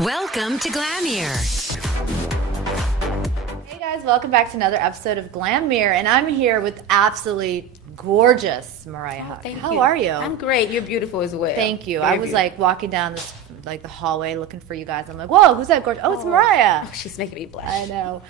Welcome to Glamier. Hey guys, welcome back to another episode of Glamier, and I'm here with absolutely gorgeous Mariah Huq. Thank How you. are you? I'm great. You're beautiful as well. Thank you. Very I was beautiful. like walking down this the hallway looking for you guys. I'm like, whoa, who's that gorgeous? Oh, it's Mariah. Oh, she's making me blush. I know.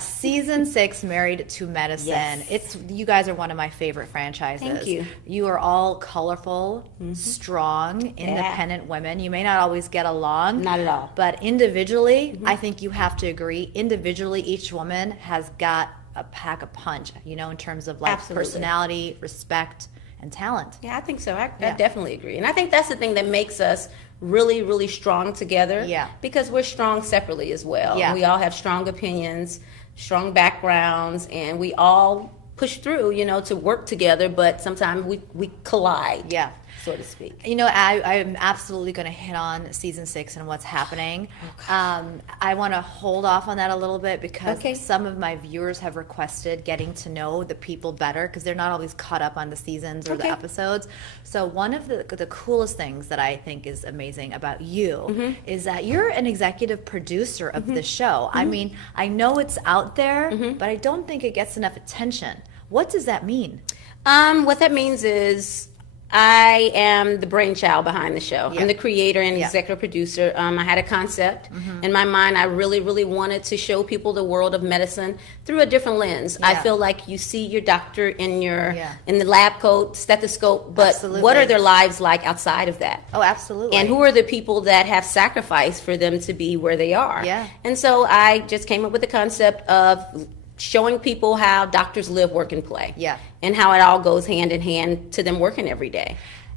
Season 6, Married to Medicine. Yes. You guys are one of my favorite franchises. Thank you. You are all colorful, strong, independent women. You may not always get along. Not at all. But individually, I think you have to agree. Individually, each woman has got a pack a punch, in terms of like Absolutely. personality, respect, and talent. Yeah, I think so. I definitely agree. And I think that's the thing that makes us really, really strong together. Yeah. Because we're strong separately as well. Yeah. We all have strong opinions, strong backgrounds, and we all push through, to work together, but sometimes we collide. Yeah. So to speak. I'm absolutely going to hit on season 6 and what's happening. I want to hold off on that a little bit because some of my viewers have requested getting to know the people better because they're not always caught up on the seasons or the episodes. So one of the coolest things that I think is amazing about you is that you're an executive producer of the show. I mean, I know it's out there, but I don't think it gets enough attention. What does that mean? What that means is I am the brainchild behind the show. Yeah. I'm the creator and executive producer. I had a concept in my mind. I really, really wanted to show people the world of medicine through a different lens. Yeah. I feel like you see your doctor in the lab coat, stethoscope, but Absolutely. what are their lives like outside of that? Oh, absolutely. And who are the people that have sacrificed for them to be where they are? Yeah. And so I just came up with the concept of showing people how doctors live, work, and play. Yeah. And how it all goes hand in hand to them working every day.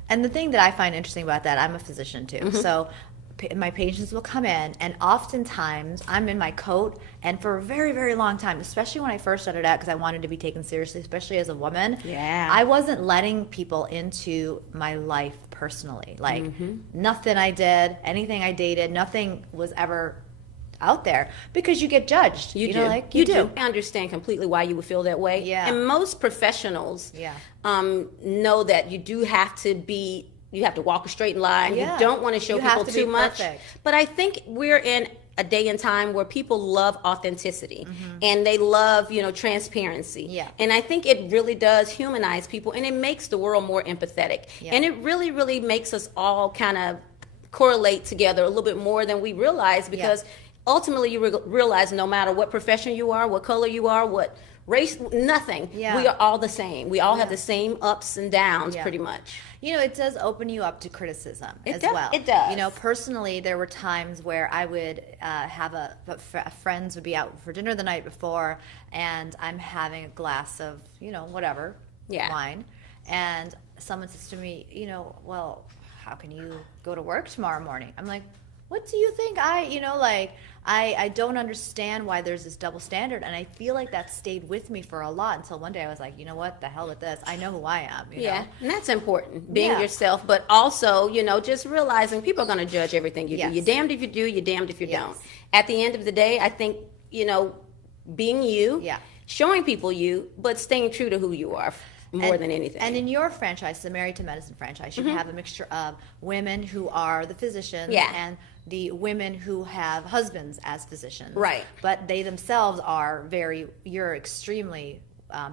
And the thing that I find interesting about that, I'm a physician too. So my patients will come in, and oftentimes I'm in my coat, and for a very, very long time, especially when I first started out because I wanted to be taken seriously, especially as a woman, I wasn't letting people into my life personally. Like nothing I did, anything I dated, nothing was ever out there because you get judged. You do. I understand completely why you would feel that way. Yeah. And most professionals know that you do have to walk a straight line. Yeah. You don't want to show people to too be much. perfect. But I think we're in a day and time where people love authenticity and they love, transparency. Yeah. And I think it really does humanize people and it makes the world more empathetic. Yeah. And it really, really makes us all kind of correlate together a little bit more than we realize because ultimately, you realize no matter what profession you are, what color you are, what race, nothing. Yeah. We are all the same. We all have the same ups and downs, pretty much. It does open you up to criticism as does. well. It does. Personally, there were times where I would have friends would be out for dinner the night before, and I'm having a glass of, whatever, wine, and someone says to me, well, how can you go to work tomorrow morning? I'm like, what do you think? I don't understand why there's this double standard, and I feel like that stayed with me for a lot until one day I was like, you know what, the hell with this. I know who I am. You know? And that's important, being yourself, but also, just realizing people are going to judge everything you do. You're damned if you do, you're damned if you don't. At the end of the day, I think, being you, showing people you, but staying true to who you are. More than anything. And in your franchise, the Married to Medicine franchise, you have a mixture of women who are the physicians and the women who have husbands as physicians. Right. But they themselves are you're extremely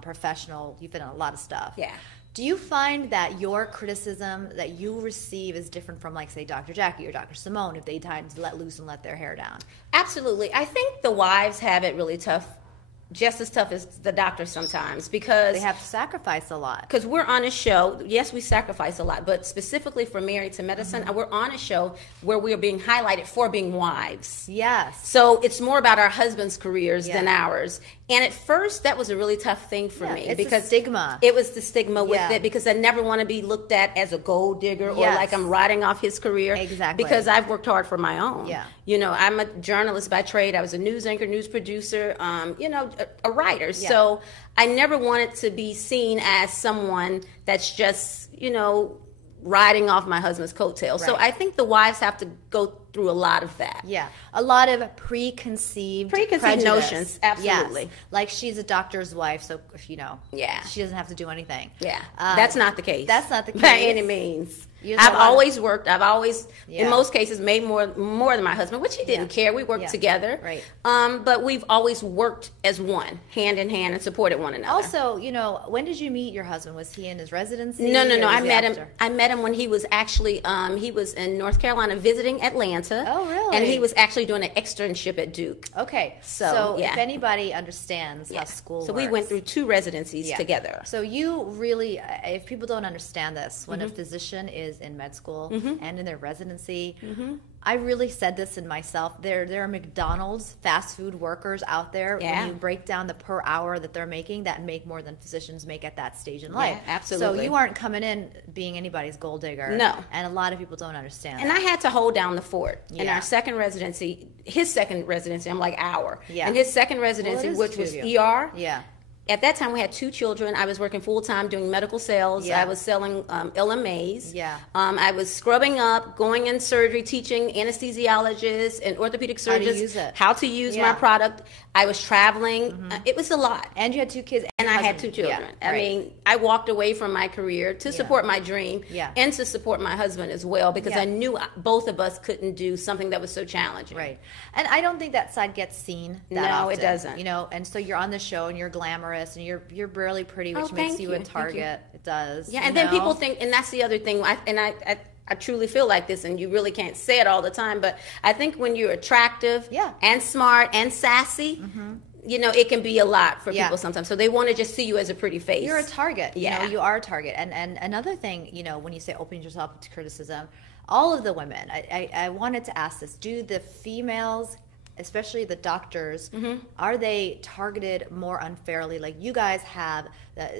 professional. You've been in a lot of stuff. Yeah. Do you find that your criticism that you receive is different from, like, say, Dr. Jackie or Dr. Simone, if they time to let loose and let their hair down? Absolutely. I think the wives have it really tough. Just as tough as the doctors sometimes because they have to sacrifice a lot. Because we're on a show, yes, we sacrifice a lot, but specifically for Married to Medicine, we're on a show where we are being highlighted for being wives. Yes. So it's more about our husbands' careers than ours. And at first, that was a really tough thing for me it's because a stigma. It was the stigma with it because I never want to be looked at as a gold digger or like I'm riding off his career. Exactly. Because I've worked hard for my own. Yeah. I'm a journalist by trade. I was a news anchor, news producer, a writer. Yeah. So I never wanted to be seen as someone that's just, riding off my husband's coattails. Right. So I think the wives have to go through a lot of that. Yeah, a lot of preconceived notions. Absolutely. Yes. Like she's a doctor's wife, so she doesn't have to do anything. Yeah, that's not the case. That's not the case by any means. I've always worked. I've always, in most cases, made more than my husband, which he didn't care. We worked together. Right. But we've always worked as one, hand in hand, and supported one another. Also, when did you meet your husband? Was he in his residency? No. I met him when he was actually he was in North Carolina visiting Atlanta. Oh, really? And he was actually doing an externship at Duke. Okay. So if anybody understands how school works. So we went through 2 residencies together. So you really, if people don't understand this, when a physician is in med school and in their residency, I really said this in myself. There are McDonald's fast food workers out there. When you break down the per hour that they're making, that make more than physicians make at that stage in life. Yeah, absolutely. So you aren't coming in being anybody's gold digger. No. And a lot of people don't understand and that. I had to hold down the fort. In our second residency, his second residency, I'm like our. Yeah. And his second residency, which was ER. Yeah. At that time, we had 2 children. I was working full-time doing medical sales. I was selling LMAs. Yeah. I was scrubbing up, going in surgery, teaching anesthesiologists and orthopedic surgeons how to use my product. I was traveling. It was a lot. And you had 2 kids. And I had 2 children. Yeah, I mean, I walked away from my career to support my dream and to support my husband as well, because I knew both of us couldn't do something that was so challenging. Right. And I don't think that side gets seen that often. No, it doesn't. And so you're on the show and you're glamorous and you're really pretty, which makes you a target. It does. Yeah, and then people think, and that's the other thing, I truly feel like this, and you really can't say it all the time, but I think when you're attractive and smart and sassy, it can be a lot for people sometimes. So they want to just see you as a pretty face. You're a target. Yeah. You are a target. And another thing, when you say opening yourself to criticism, all of the women, I wanted to ask this, do the females, especially the doctors, are they targeted more unfairly? Like you guys have,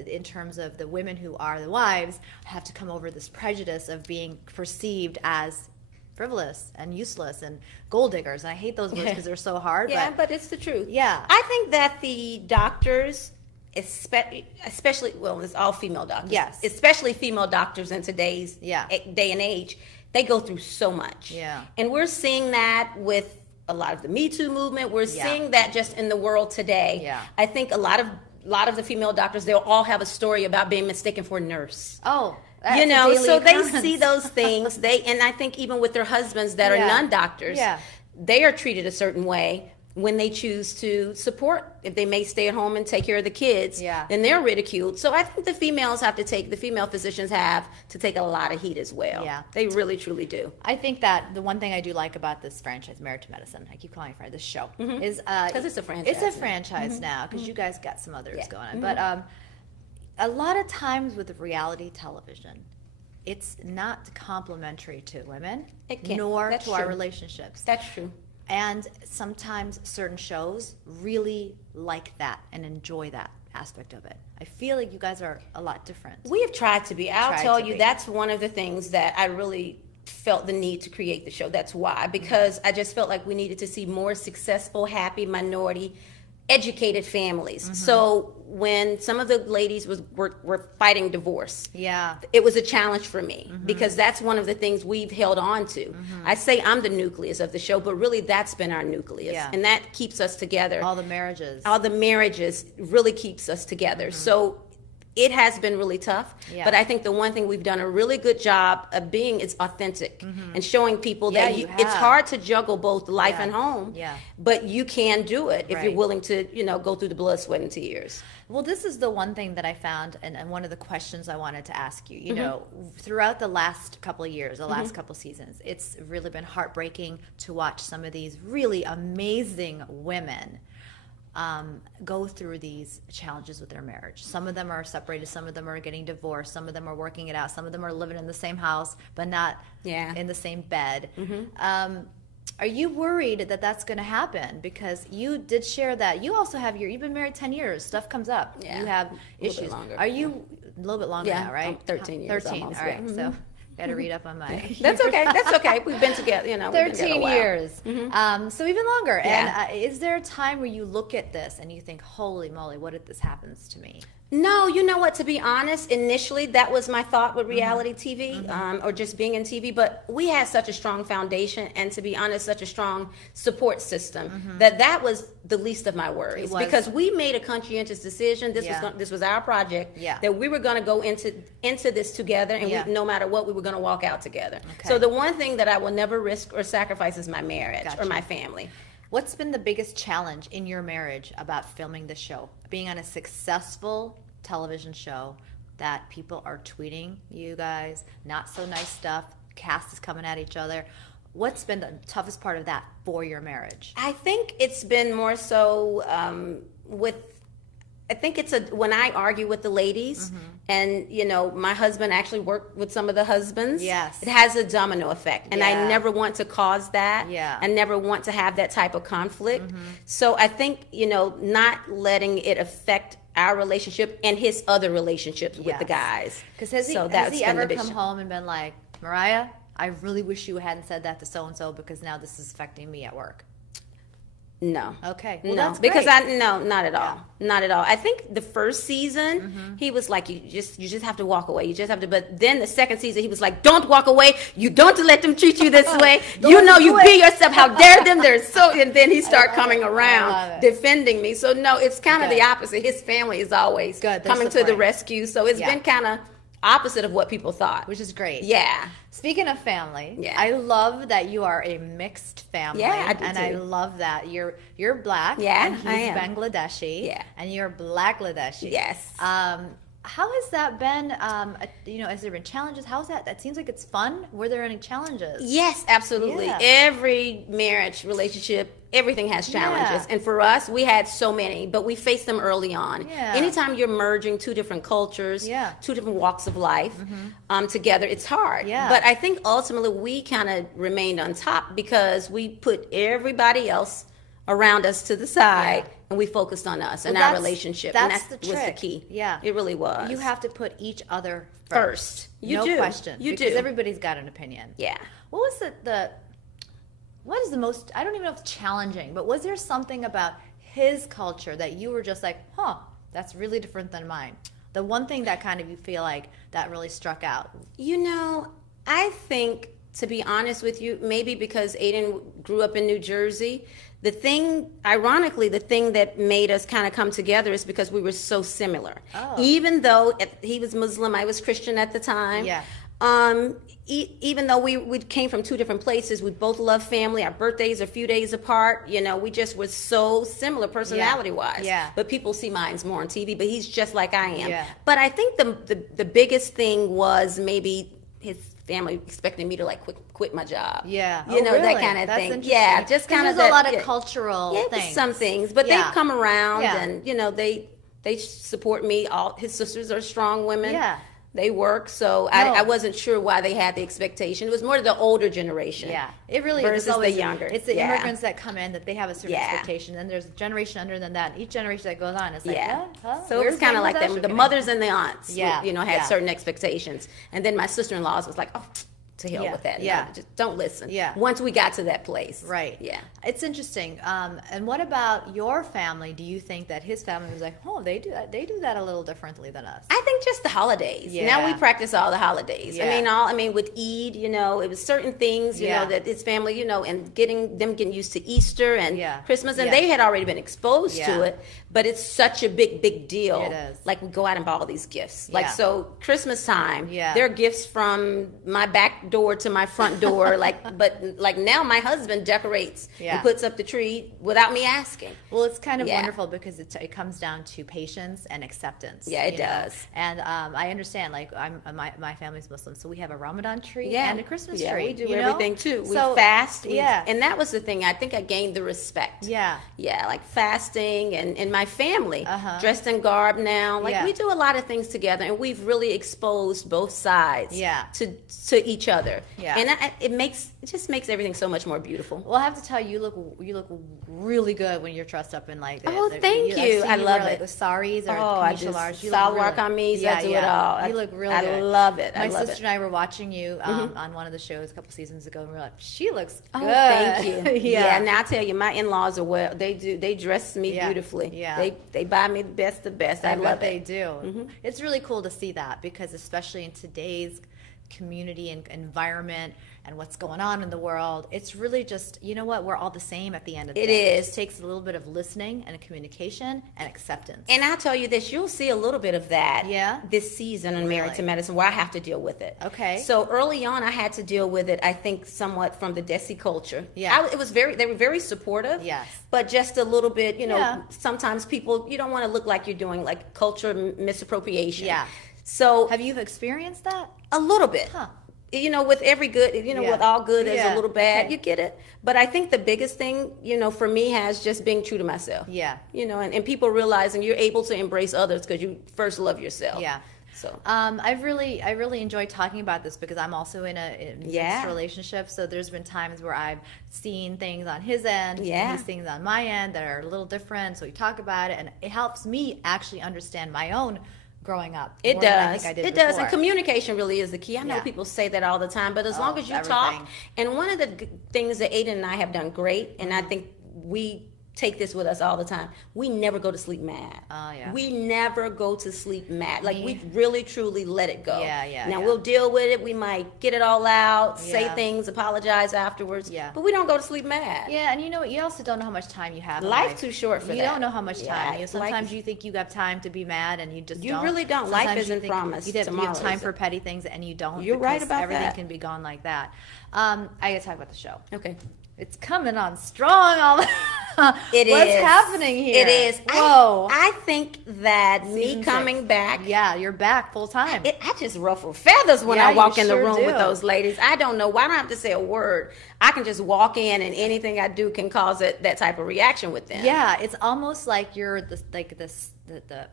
in terms of the women who are the wives, have to come over this prejudice of being perceived as frivolous and useless and gold diggers. And I hate those words because they're so hard. Yeah, but it's the truth. Yeah. I think that the doctors, especially, well, it's all female doctors. Yes. Especially female doctors in today's day and age, they go through so much. Yeah. And we're seeing that with a lot of the Me Too movement. We're seeing that just in the world today. Yeah. I think a lot of the female doctors, they'll all have a story about being mistaken for a nurse. Oh, so they see those things. And I think even with their husbands that are non-doctors, they are treated a certain way when they choose to support. If they may stay at home and take care of the kids, then they're ridiculed. So I think the female physicians have to take a lot of heat as well. Yeah. They really, truly do. I think that the one thing I do like about this franchise, Married to Medicine, I keep calling it this show, is because it's a franchise. It's a franchise now, because you guys got some others going on. But a lot of times with reality television, it's not complimentary to women, nor to our relationships. That's true. And sometimes certain shows really like that and enjoy that aspect of it. I feel like you guys are a lot different. We have tried to be. I'll tell you, that's one of the things that I really felt the need to create the show. That's why, because I just felt like we needed to see more successful, happy, minority, educated families. So when some of the ladies were fighting divorce, it was a challenge for me, because that's one of the things we've held on to. I say I'm the nucleus of the show, but really that's been our nucleus, and that keeps us together. All the marriages really keeps us together. So it has been really tough, but I think the one thing we've done a really good job of being is authentic and showing people that it's hard to juggle both life and home, but you can do it if you're willing to, go through the blood, sweat, and tears. Well, this is the one thing that I found, and one of the questions I wanted to ask you. You know, throughout the last couple of years, the last couple of seasons, it's really been heartbreaking to watch some of these really amazing women go through these challenges with their marriage. Some of them are separated, some of them are getting divorced, some of them are working it out, some of them are living in the same house but not in the same bed. Are you worried that that's going to happen? Because you did share that you also have you've been married 10 years, stuff comes up, you have issues. Are you a little bit longer now, right? 13 years 13 almost, all right. So got to read up on my That's okay. We've been together, 13 years. So even longer. And is there a time where you look at this and you think, holy moly, what if this happens to me? No, you know what? To be honest, initially that was my thought with reality TV, or just being in TV. But we had such a strong foundation, and to be honest, such a strong support system that was the least of my worries, because we made a conscientious decision. This was our project, that we were going to go into this together, and no matter what, we were going to walk out together. Okay. So the one thing that I will never risk or sacrifice is my marriage or my family. What's been the biggest challenge in your marriage about filming the show? Being on a successful television show that people are tweeting you guys, not so nice stuff, cast is coming at each other. What's been the toughest part of that for your marriage? I think it's been more so I think it's when I argue with the ladies, and my husband actually worked with some of the husbands. Yes, it has a domino effect, and I never want to cause that. I never want to have that type of conflict. So I think not letting it affect our relationship and his other relationships with the guys. Because has he ever come home and been like, Mariah, I really wish you hadn't said that to so and so because now this is affecting me at work? No. Okay. Well, no, that's because not at all. Not at all. I think the first season he was like, you just have to walk away. You just have to. But then the second season he was like, don't walk away. You don't let them treat you this way. You be yourself. How dare them? They're so. And then he started coming around defending me. So no, it's kind of the opposite. His family is always coming to the rescue. So it's been kind of opposite of what people thought, which is great. Yeah. Speaking of family, I love that you are a mixed family. Yeah, I do and too. I love that you're black. Yeah, and he's I am. Bangladeshi. Yeah, and you're Bangladeshi. Yes. How has that been? Has there been challenges? How's that? That seems like it's fun. Were there any challenges? Yes, absolutely. Yeah. Every marriage, relationship, everything has challenges. And for us, we had so many, but we faced them early on. Yeah. Anytime you're merging two different cultures, two different walks of life together, it's hard. Yeah. But I think ultimately we kind of remained on top because we put everybody else around us to the side, and we focused on us and our relationship. That's and that the trick. Was the key. Yeah. It really was. You have to put each other first. You no do. question. You because do. everybody's got an opinion. Yeah. What was what is the most, I don't even know if it's challenging, but was there something about his culture that you were just like, that's really different than mine? The one thing that kind of you feel like that really struck out? I think, to be honest with you, maybe because Aiden grew up in New Jersey, ironically, the thing that made us kind of come together is because we were so similar. Oh. Even though he was Muslim, I was Christian at the time. Yeah. Even though we came from two different places, we both love family. Our birthdays are a few days apart. We just were so similar personality-wise. Yeah. But people see mine's more on TV, but he's just like I am. Yeah. But I think the biggest thing was maybe his family expecting me to quit my job. Yeah. Really? That kind of thing. Yeah, just kind of there's a lot of cultural things. Some things, but they've come around and they support me. All his sisters are strong women. Yeah. They work, so I wasn't sure why they had the expectation. It was more the older generation. Yeah, it really versus is. The younger. It's the immigrants that come in that they have a certain expectation, and there's a generation under than that. And each generation that goes on, it's like, so it was kind of like them. The mothers and the aunts, had certain expectations, and then my sister-in-laws was like, to hell with that. No, just don't listen. Yeah. Once we got to that place. Right. Yeah. It's interesting. And what about your family? Do you think that his family was like, they do that a little differently than us? I think just the holidays. Yeah. Now we practice all the holidays. Yeah. I mean with Eid, it was certain things, you know, that his family, and getting used to Easter and Christmas, and they had already been exposed to it. But it's such a big deal. It is. Like we go out and buy all these gifts. So Christmas time, there are gifts from my back door to my front door. But now my husband decorates and puts up the tree without me asking. Well, it's kind of wonderful because it comes down to patience and acceptance. Yeah, it does. And I understand. My family's Muslim, so we have a Ramadan tree and a Christmas tree. Yeah, we do everything too. We fast. And that was the thing. I think I gained the respect. Yeah, like fasting and my family dressed in garb now. We do a lot of things together, and we've really exposed both sides to each other. other. Yeah. And it just makes everything so much more beautiful. Well, I have to tell you, you look really good when you're dressed up in like this. Oh, thank you. I love it. Like the saris or I do salwar kameez. I do it all. You look really good. I love it. My sister and I were watching you on one of the shows a couple seasons ago, and we were like, she looks good. Oh, thank you. Yeah. Now I tell you, my in-laws are they dress me beautifully. Yeah. They buy me the best of best. I love it. They do. It's really cool to see that, because especially in today's community and environment and what's going on in the world, it's really just, you know what, we're all the same at the end of the day. It is. It takes a little bit of listening and communication and acceptance. And I'll tell you this, you'll see a little bit of that this season on Married to Medicine, where I have to deal with it. Okay. So early on, I had to deal with it, I think, somewhat from the Desi culture. Yeah. They were very supportive. Yes. But just a little bit, sometimes people, you don't want to look like you're doing like culture misappropriation. Yeah. So have you experienced that? A little bit. Huh. With every good, with all good there's a little bad. You get it. But I think the biggest thing, for me has just being true to myself. Yeah. And people realizing you're able to embrace others because you first love yourself. Yeah. So I really enjoyed talking about this, because I'm also in a mixed relationship. So there's been times where I've seen things on his end, and he's things on my end that are a little different. So we talk about it, and it helps me actually understand my own growing up. It does. It does. And communication really is the key. I know people say that all the time, but as long as you talk, and one of the things that Aiden and I have done great, and I think we take this with us all the time, we never go to sleep mad. Oh, yeah. We never go to sleep mad. Like, we really, truly let it go. Now, we'll deal with it. We might get it all out, say things, apologize afterwards. Yeah. But we don't go to sleep mad. Yeah, and you also don't know how much time you have. Life's too short for that. You don't know how much time. Sometimes you think you have time to be mad, and you just don't. You really don't. Sometimes life isn't promised. You have time for petty things, and you don't. You're right about everything that. Everything can be gone like that. I got to talk about the show. Okay. It's coming on strong. What's happening here? It is. Whoa. I think that me coming back. Yeah, you're back full time. I just ruffle feathers when I walk in the room with those ladies. I don't know why. I don't have to say a word. I can just walk in, and anything I do can cause that type of reaction with them. Yeah, it's almost like you're the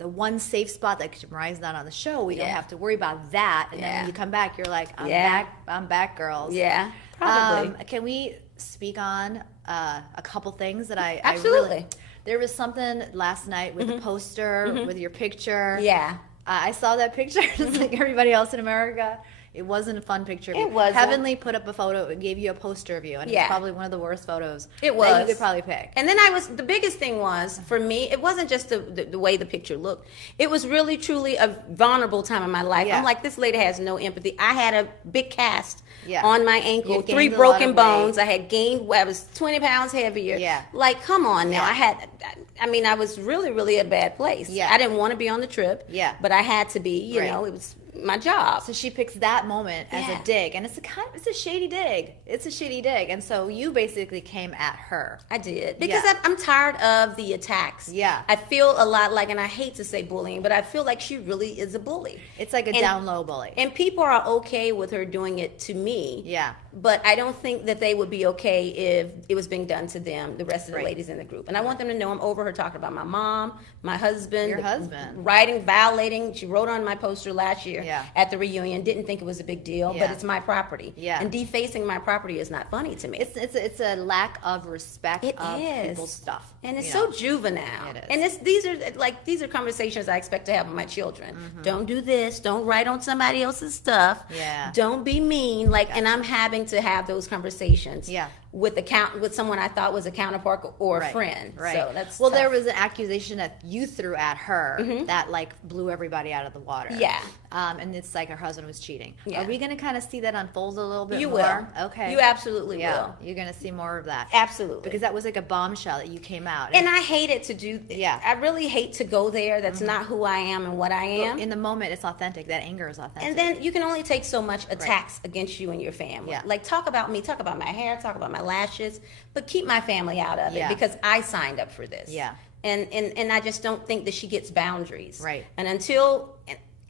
one safe spot. Like, Mariah's not on the show, we don't have to worry about that. And then when you come back, you're like, I'm back, girls. Yeah, probably. Can we speak on a couple things that I absolutely. There was something last night with the poster with your picture. Yeah, I saw that picture just like everybody else in America. It wasn't a fun picture. It wasn't. Heavenly put up a photo and gave you a poster of you, and it's probably one of the worst photos that you could probably pick. And then the biggest thing was, for me, it wasn't just the way the picture looked. It was really, truly a vulnerable time in my life. I'm like, this lady has no empathy. I had a big cast on my ankle, 3 broken bones. I had gained, I was 20 pounds heavier. Yeah. Like, come on now. I was really, really at a bad place. Yeah. I didn't want to be on the trip. Yeah. But I had to be, you know, it was my job. So she picks that moment as a dig, and it's a shady dig. It's a shady dig, and so you basically came at her. I did, because I'm tired of the attacks. Yeah, I feel a lot like, and I hate to say bullying, but I feel like she really is a bully. It's like a down low bully, and people are okay with her doing it to me. Yeah, but I don't think that they would be okay if it was being done to them, the rest of the ladies in the group. And I want them to know I'm over her talking about my mom, my husband, your husband, writing, violating. She wrote on my poster last year. At the reunion, didn't think it was a big deal, but it's my property. Yeah. And defacing my property is not funny to me. It's a lack of respect of people's stuff. And it's so juvenile. It is. And these are conversations I expect to have with my children. Mm-hmm. Don't do this. Don't write on somebody else's stuff. Yeah. Don't be mean. And I'm having to have those conversations. Yeah. With someone I thought was a counterpart or a friend. Right. So that's tough. There was an accusation that you threw at her that blew everybody out of the water. Yeah. And it's like her husband was cheating. Yeah. Are we going to kind of see that unfold a little bit more? You will. Okay. You absolutely will. You're going to see more of that. Absolutely. Because that was like a bombshell that you came out. And I hated to do. Yeah. I really hate to go there. That's not who I am and what I am. But in the moment, it's authentic. That anger is authentic. And then you can only take so much attacks against you and your family. Yeah. Talk about me. Talk about my hair. Talk about my lashes. But keep my family out of it because I signed up for this. Yeah. And I just don't think that she gets boundaries. Right. And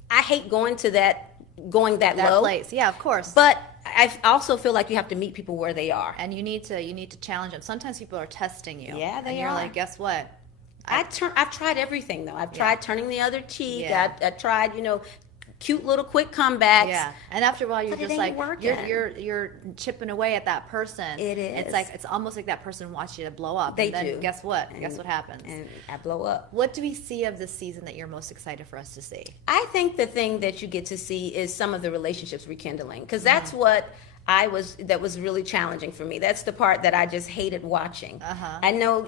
I hate going that low place. Yeah, of course. But I also feel like you have to meet people where they are, and you need to challenge them. Sometimes people are testing you. Yeah, they are. You're like, guess what? I've tried everything though. I've tried turning the other cheek. I tried, cute little quick comebacks. Yeah, and after a while, you're just like you're chipping away at that person. It is. It's like it's almost like that person wants you to blow up. They and then do. Guess what? Guess what happens? And I blow up. What do we see of this season that you're most excited for us to see? I think the thing that you get to see is some of the relationships rekindling, because that's what that was really challenging for me. That's the part that I just hated watching. I know,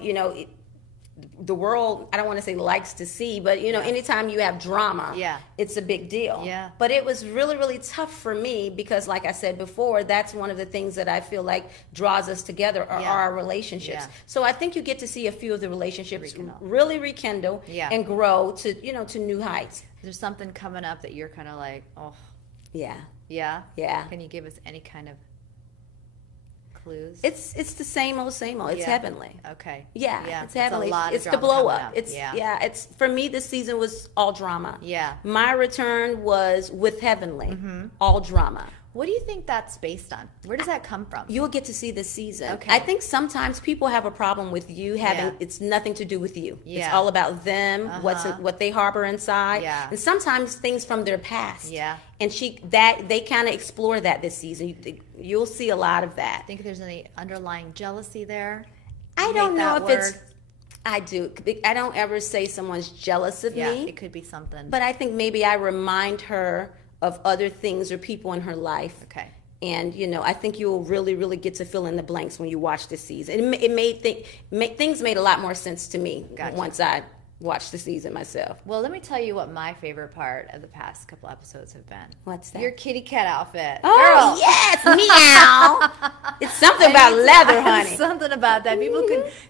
the world, I don't want to say likes to see, but anytime you have drama, it's a big deal. Yeah. But it was really, really tough for me because, like I said before, that's one of the things that I feel like draws us together are our relationships. So I think you get to see a few of the relationships really rekindle and grow to, to new heights. There's something coming up that you're kind of like, oh. Yeah. Yeah? Yeah. Can you give us any kind of clues? It's the same old, same old. It's heavenly. Okay. Yeah, it's heavenly. It's the blow up. It's for me, this season was all drama. Yeah. My return was with heavenly, all drama. What do you think that's based on? Where does that come from? You'll get to see this season. Okay. I think sometimes people have a problem with you having it's nothing to do with you. It's all about them, what they harbor inside, and sometimes things from their past. Yeah. And they kind of explore that this season. You'll see a lot of that. Think there's any underlying jealousy there? I don't know if it's. I do. I don't ever say someone's jealous of me. Yeah, it could be something. But I think maybe I remind her of other things or people in her life. Okay. And, I think you'll really, really get to fill in the blanks when you watch this season. Things made a lot more sense to me once I watched the season myself. Well, let me tell you what my favorite part of the past couple episodes have been. What's that? Your kitty cat outfit. Oh, girl. yes, meow. It's something about leather, honey. Something about that.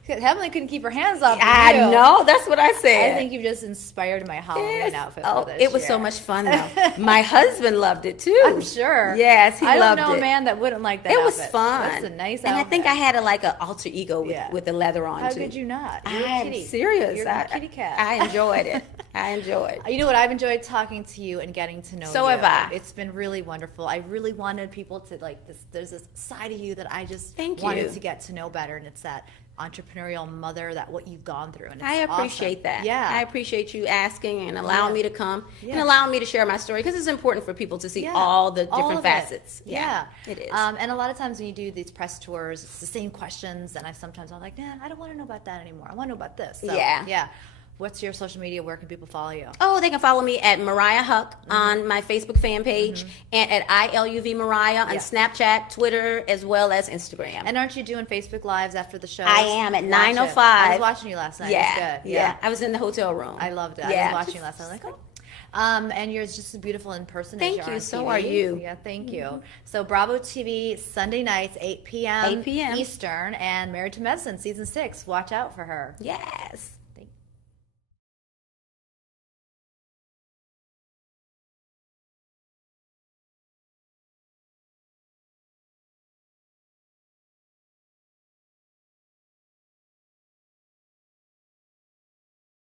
Heavenly couldn't keep her hands off of I you. know. That's what I said. I think you've just inspired my Halloween outfit for this it was year. so much fun, though. My husband loved it, too. I'm sure. Yes, he loved it. I don't know a man that wouldn't like that It was outfit. fun. That's a nice and outfit. I think I had an alter ego with the leather on, How too. could you not? You're a I'm kitty. serious. You're a kitty cat. I enjoyed it. I enjoyed. You know what? I've enjoyed talking to you and getting to know you. So have I. It's been really wonderful. I really wanted people to like this. There's this side of you that I just Thank wanted you. to get to know better, and it's that entrepreneurial mother, that what you've gone through. And it's I appreciate awesome. that. Yeah, I appreciate you asking and allowing me to come and allowing me to share my story, because it's important for people to see all the different facets. Yeah, it is. And a lot of times when you do these press tours, it's the same questions, and I'm like, nah, I don't want to know about that anymore. I want to know about this. So, yeah. What's your social media? Where can people follow you? Oh, they can follow me at Mariah Huq on my Facebook fan page, and at ILUV Mariah on Snapchat, Twitter, as well as Instagram. And aren't you doing Facebook Lives after the show? I am at 9:05. I was watching you last night. Yeah, It was good. yeah. I was in the hotel room. I loved it. Yeah. I was watching you last night. I was like, oh. And you're just as beautiful in person as you are on Thank you. TV. So are you. Yeah, thank you. So Bravo TV, Sunday nights, 8 p.m. 8 p.m. Eastern, and Married to Medicine, Season 6. Watch out for her. Yes.